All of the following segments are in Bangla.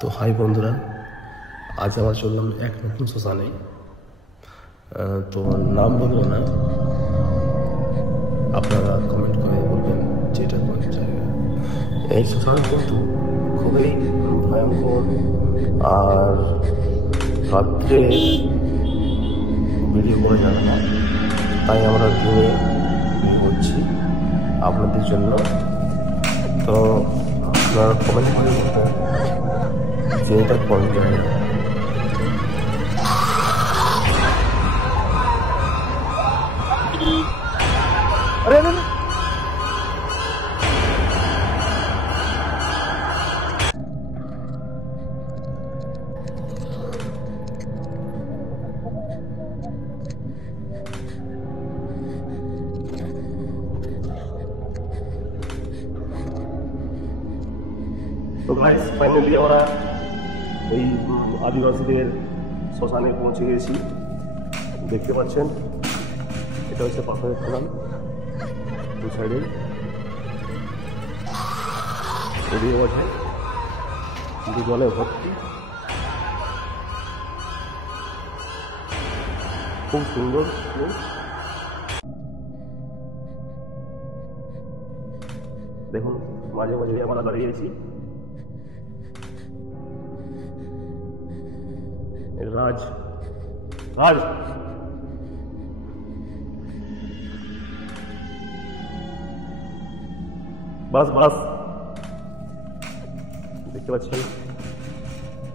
তো হাই বন্ধুরা, আজ আমরা চললাম এক নতুন শ্মশানে। তো নাম বলবো না, আপনারা কমেন্ট করে বলবেন যে এটা কোন জায়গা। এই শ্মশান কিন্তু খুবই ভয়ঙ্কর, আর রাত্রে ভিডিও করা যাবে না, তাই আমরা দিনে করছি আপনাদের জন্য। তো আপনারা কমেন্ট করে বলবেন যে এটা কোন জায়গা। अरे नहीं তো গাইস, ফাইনালি আমরা এই আদিবাসীদের শ্মশানে পৌঁছে গেছি। দেখতে পাচ্ছেন এটা হচ্ছে পাথরের খোলান, দু সাইডে এদিকে আছে কিন্তু জলে ভর্তি, খুব সুন্দর। দেখুন মাঝে মাঝে আমরা দাঁড়িয়েছি। রাজ রাজ বাস বাস দেখতে পাচ্ছেন,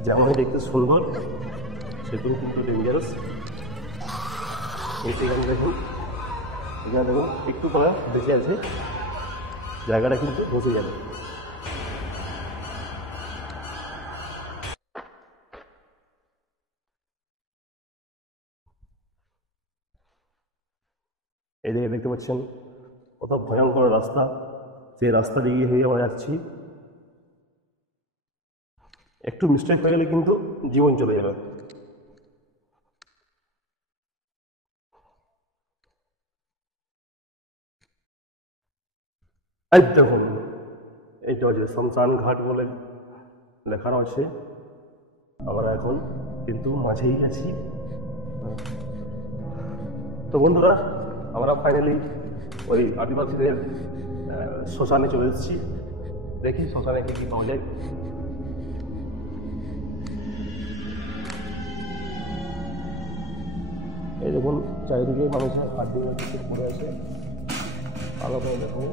যেমনই দেখতে সুন্দর সেগুলো কিন্তু ডেঞ্জারাস। এখানে দেখুন, এখানে দেখুন একটু করে বেঁচে আছে, জায়গাটা কিন্তু বসে যাবে। এদিকে দেখতে পাচ্ছেন কত ভয়ঙ্কর রাস্তা, সেই রাস্তা দিয়ে হয়ে আমরা যাচ্ছি। একটু মিস্টেক হয়ে গেলে কিন্তু জীবন চলে যাবে। এই দেখুন, এইটা হচ্ছে শ্মশান ঘাট বলে লেখা রয়েছে। আমরা এখন কিন্তু মাঝেই গেছি। তো বন্ধুরা, আমরা ফাইনালি ওই আদিবাসীদের শ্মশানে চলে এসেছি। দেখি শ্মশানে কি কি পাওয়া যায়। এই দেখুন চারিদিকে মানুষের হাড্ডি পড়ে আছে, আলো করে দেখুন।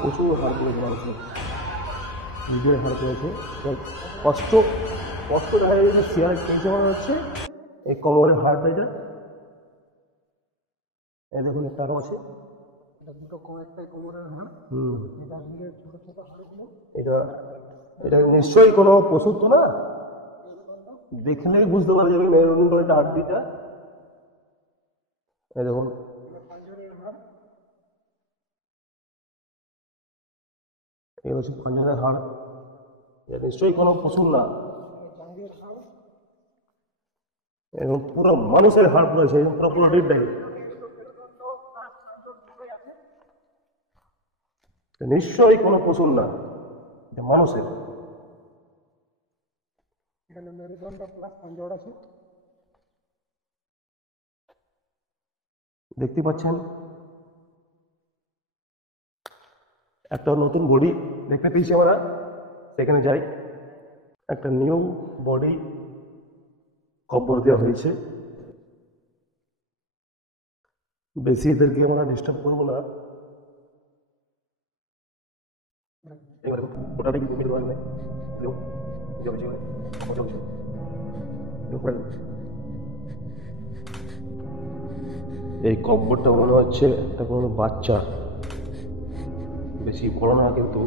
প্রচুর হাড় পড়েছে, মানুষের নিজের হাড় পড়েছে। কষ্ট কষ্ট দেখা যাচ্ছে, শিয়ার পেয়েছে মনে হচ্ছে এই কোমরের হাড় পেয়েছে। এই দেখুন একটা আরো আছে, এটা এটা নিশ্চয়ই কোনো পশুর তো না, দেখলেই বুঝতে পারা যাবে মেরুন করে একটা হাড্ডিটা। এই দেখুন এই হচ্ছে পাঞ্জাবের হাড়, এটা নিশ্চয়ই কোনো পশুর না, এবং পুরো মানুষের হাড় পড়েছে, পুরো ডিপটাই। নিশ্চয়ই কোনো পশুর না, মানুষের। দেখতে পাচ্ছেন একটা নতুন বডি দেখতে পেয়েছি আমরা, সেখানে যাই। একটা নিউ বডি কবর দেওয়া হয়েছে। বেশি এদেরকে আমরা ডিস্টার্ব করবো না। ওটা দেখি ঘুমিয়ে দেওয়া নেই, এই কবরটা মনে হচ্ছে একটা কোনো বাচ্চা, বেশি বড় না কিন্তু।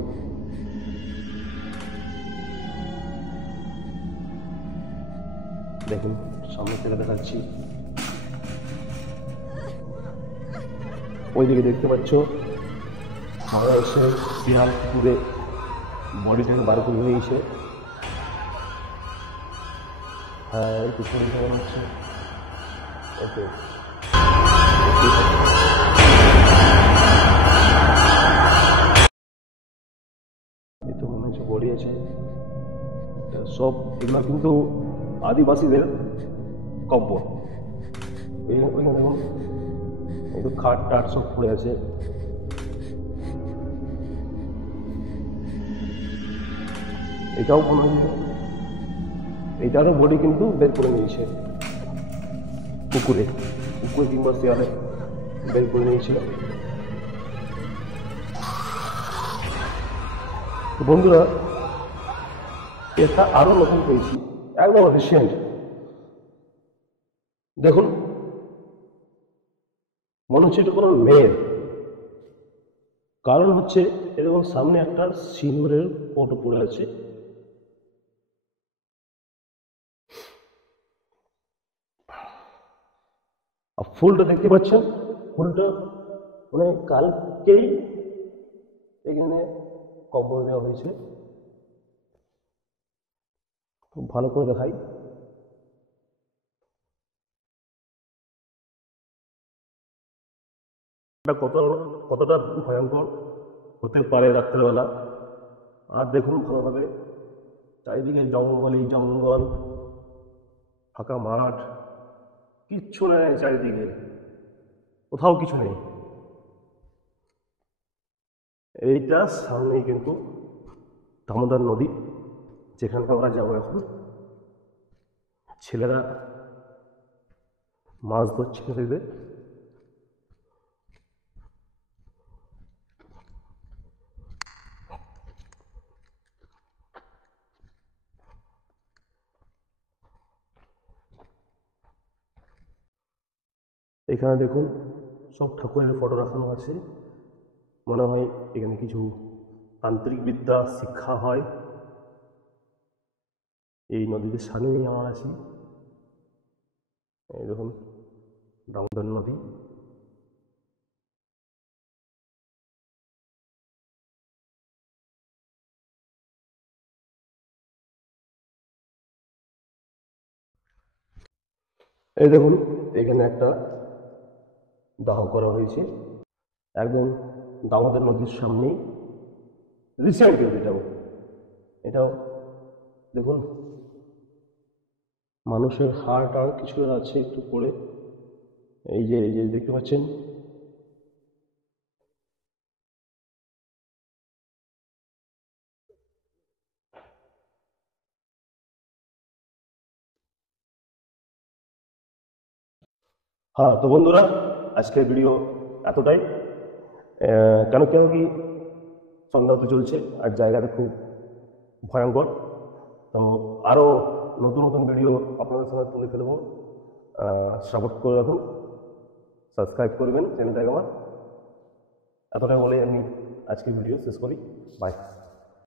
দেখুন সামনে থেকে দেখাচ্ছি, ওইদিকে দেখতে পাচ্ছ আমরা এসে বিহার পুকুরে বডিটাকে বার করে নিয়েছে। হ্যাঁ এই পিছনে মনে হচ্ছে ওকে। রয়েছে। সব এগুলো কিন্তু আদিবাসীদের কম্বল। ওইখানে দেখুন একটু খাট টাট সব পড়ে আছে। এটাও মনে হয় এইটারও বডি কিন্তু বের করে নিয়েছে পুকুরে কিংবা শিয়ালে বের করে নিয়েছিল। বন্ধুরা, এটা আরো নতুন পেয়েছি, একদম রিসেন্ট। দেখুন, মনে হচ্ছে এটা কোনো মেয়ের, কারণ হচ্ছে এরকম সামনে একটা সিঁদুরের ফটো পড়ে আছে। আর ফুলটা দেখতে পাচ্ছেন, ফুলটা মানে কালকেই এখানে কম্বল দেওয়া হয়েছে। খুব ভালো করে দেখাই। কতটা ভয়ঙ্কর হতে পারে রাত্রেবেলা। আর দেখুন ভালোভাবে, চারিদিকে জঙ্গল, ফাঁকা মাঠ, কিচ্ছু নেই চারিদিকে, কোথাও কিছু নেই। এইটা সামনেই কিন্তু দামোদর নদী, যেখানে আমরা যাবো এখন। ছেলেরা মাছ ধরছে নদীতে। এখানে দেখুন সব ঠাকুরের ফটো রাখানো আছে। মনে হয় এখানে কিছু তান্ত্রিক বিদ্যা শিক্ষা হয়। এই নদীতে সামনেই আমরা আছি। এই দেখুন দামোদর নদী। এই দেখুন এখানে একটা দাহ করা হয়েছে একদম দামোদর নদীর সামনেই। রিসেন্ট এটাও দেখুন, মানুষের হাড় টাড় কিছু আছে একটু পড়ে। এই যে দেখতে পাচ্ছেন, হ্যাঁ। তো বন্ধুরা, আজকের ভিডিও এতটাই। কেন কি সন্ধ্যা হতে চলছে আর জায়গাটা খুব ভয়ঙ্কর। তো আরও নতুন নতুন ভিডিও আপনাদের সঙ্গে তুলে ফেলবো। সাপোর্ট করে রাখুন, সাবস্ক্রাইব করবেন চ্যানেলটাকে আমার। এতটাই বলে আমি আজকের ভিডিও শেষ করি। বাই।